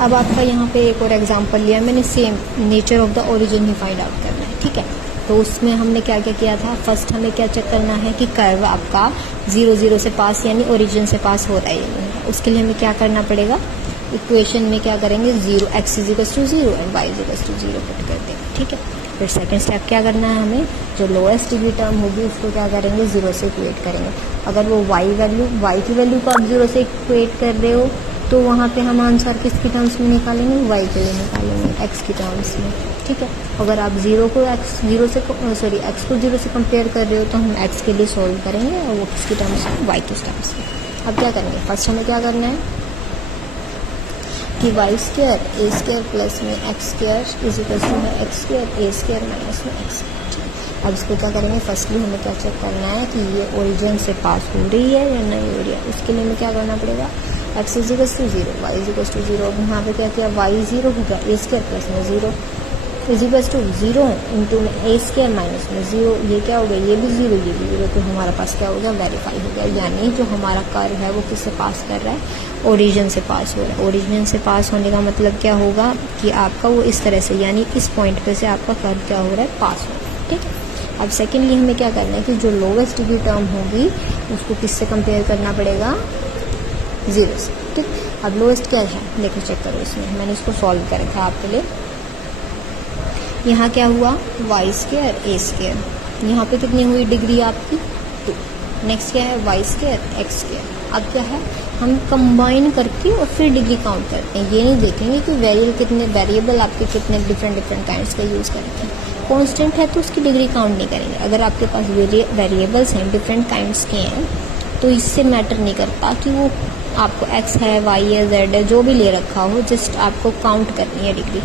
अब आपका यहाँ पे एक और एग्जांपल लिया मैंने, same nature of the origin he find out करना है, ठीक है। तो उसमें हमने क्या क्या किया था, फर्स्ट हमें क्या चेक करना है कि कर्व आपका 0 0 से पास यानी ओरिजिन से पास हो रहा है या नहीं। उसके लिए हमें क्या करना पड़ेगा, इक्वेशन में क्या करेंगे, 0 x = 0 एंड y = 0 पुट कर देंगे, ठीक है। फिर सेकंड स्टेप क्या करना है, हमें जो लोएस्ट डिग्री टर्म होगी उसको क्या करेंगे, 0 से इक्वेट करेंगे। अगर वो y की वैल्यू को आप 0 से इक्वेट कर रहे हो तो वहाँ पे हम आंसर किसकी टर्म्स में निकालेंगे, y के लिए निकालेंगे, x की टर्म्स में, ठीक है। अगर आप x को 0 से कंपेयर कर रहे हो तो हम x के लिए सॉल्व करेंगे और वो किसकी टर्म्स में, y की टर्म्स में। अब क्या करेंगे, फर्स्ट हमें क्या करना है कि y² a² प्लस में x² = x² a² माइनस में x। अब इसको क्या करेंगे, फर्स्टली हमें क्या चेक करना है कि ये ओरिजिन से पास हो रही है या नहीं हो रही है। उसके लिए हमें क्या करना पड़ेगा, x = 0 y = 0। अब यहाँ पे क्या किया, y 0 हो गया, a² प्लस में 0 0 इंटू में a² माइनस में 0, ये क्या हो गया, ये भी 0 ये भी 0, तो हमारा पास क्या हो गया, वेरीफाई हो गया। यानी जो हमारा कर्व है वो किससे पास कर रहा है, ओरिजिन से पास हो रहा है। ओरिजिन से पास होने का मतलब क्या होगा कि आपका वो इस तरह से, यानी इस पॉइंट पे से आपका कर्व क्या हो रहा है, पास हो रहा है, ठीक है। अब सेकेंडली हमें क्या करना है कि जो लोवेस्ट डिग्री टर्म होगी उसको किससे कंपेयर करना पड़ेगा, 0 से, ठीक। अब लोएस्ट क्या है, देखो चेक करो, इसमें मैंने इसको सॉल्व कर रखा आपके लिए। यहाँ क्या हुआ, y² a², यहाँ पे कितनी हुई डिग्री आपकी, 2। नेक्स्ट क्या है, y² x²। अब क्या है, हम कंबाइन करके और फिर डिग्री काउंट करते हैं। ये नहीं देखेंगे कि वेरिएबल आपके कितने डिफरेंट काइंड्स का यूज़ करते हैं। कांस्टेंट है तो उसकी डिग्री काउंट नहीं करेंगे। अगर आपके पास वेरिएबल्स हैं डिफरेंट काइंड्स के हैं तो इससे मैटर नहीं करता कि वो आपको x है, y है, z है, जो भी ले रखा हो, जस्ट आपको काउंट करनी है डिग्री।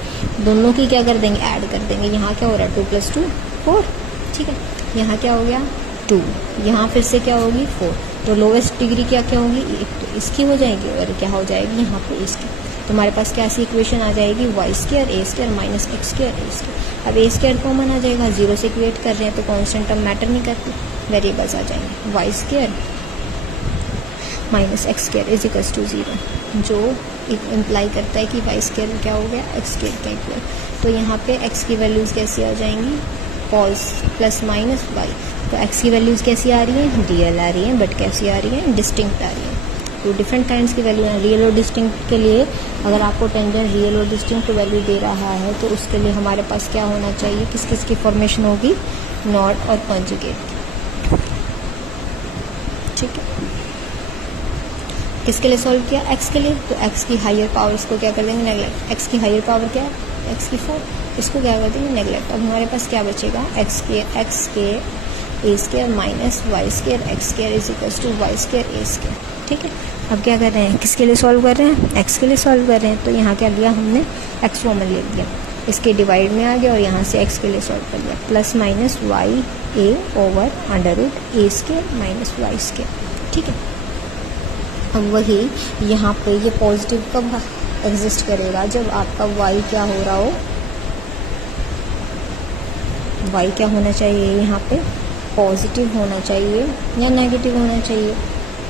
दोनों की क्या कर देंगे, ऐड कर देंगे। यहाँ क्या हो रहा है, 2 + 2 4, ठीक है। यहाँ क्या हो गया 2, यहाँ फिर से क्या होगी 4। तो लोवेस्ट डिग्री क्या क्या होगी, एक तो इसकी हो जाएगी और क्या हो जाएगी यहाँ पे इसकी। तो हमारे पास क्या सी इक्वेशन आ जाएगी, y² a² minus x² a²। अब a² कॉमन आ जाएगा, 0 से इक्वेट कर रहे हैं तो कॉन्स्टेंट टर्म मैटर नहीं करती, वेरिएबल्स आ जाएंगे। y² माइनस x² = 0, जो इम्प्लाई करता है कि y² क्या हो गया, x² का इक्वल। तो यहाँ पे x की वैल्यूज़ कैसी आ जाएंगी, cos प्लस माइनस y। तो x की वैल्यूज़ कैसी आ रही हैं, रियल आ रही हैं, बट कैसी आ रही हैं, डिस्टिंक्ट आ रही हैं। तो डिफरेंट काइंड्स की वैल्यू है। रियल और डिस्टिंक्ट के लिए अगर आपको टेंजेंट रियल और डिस्टिंक्ट वैल्यू दे रहा है तो उसके लिए हमारे पास क्या होना चाहिए, किस किस की फॉर्मेशन होगी, नॉट और कॉन्जुगेट, ठीक है। किसके लिए सॉल्व किया, x के लिए। तो x की हायर पावर इसको क्या कर देंगे, नेगलेक्ट। x की हायर पावर क्या है, x की 4, इसको क्या कर देंगे, नेगलेक्ट। अब हमारे पास क्या बचेगा, x के a² minus y² x² = y² a², ठीक है। अब क्या कर रहे हैं, किसके लिए सॉल्व कर रहे हैं, x के लिए सॉल्व कर रहे हैं। तो यहाँ क्या लिया हमने, x कॉमन ले लिया, इसके डिवाइड में आ गया और यहाँ से x के लिए सॉल्व कर लिया, plus minus y/√a² minus y², ठीक है। अब वही यहाँ पे ये पॉजिटिव कब एग्जिस्ट करेगा, जब आपका y क्या हो रहा हो, y क्या होना चाहिए, यहाँ पे पॉजिटिव होना चाहिए या नेगेटिव होना चाहिए।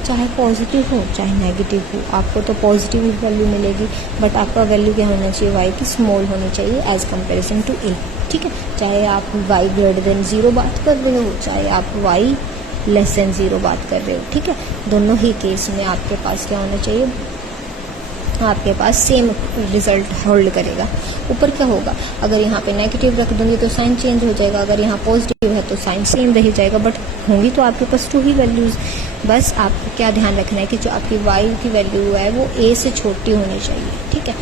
चाहे पॉजिटिव हो चाहे नेगेटिव हो, आपको तो पॉजिटिव ही वैल्यू मिलेगी, बट आपका वैल्यू क्या होना चाहिए, y की स्मॉल होनी चाहिए एज कंपेरिजन टू a, ठीक है। चाहे आप y > 0 बात कर रहे हो, चाहे आप y <0 बात कर रहे हो, ठीक है। दोनों ही केस में आपके पास क्या होना चाहिए, आपके पास सेम रिजल्ट होल्ड करेगा। ऊपर क्या होगा, अगर यहाँ पे नेगेटिव रख दूंगी तो साइन चेंज हो जाएगा, अगर यहाँ पॉजिटिव है तो साइन सेम रह जाएगा, बट होंगी तो आपके पास 2 ही वैल्यूज़। बस आपको क्या ध्यान रखना है कि जो आपकी y की वैल्यू है वो a से छोटी होनी चाहिए, ठीक है।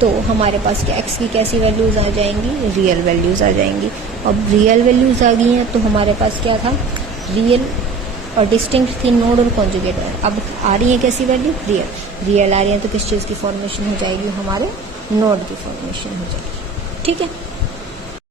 तो हमारे पास क्या x की कैसी वैल्यूज़ आ जाएंगी, रियल वैल्यूज़ आ जाएंगी। अब रियल वैल्यूज़ आ गई हैं तो हमारे पास क्या था, रियल और डिस्टिंक्ट थी, नोड और कॉन्जुगेट। अब आ रही है कैसी वैल्यू, रियल आ रही है, तो किस चीज़ की फॉर्मेशन हो जाएगी, हमारे नोड की फॉर्मेशन हो जाएगी, ठीक है।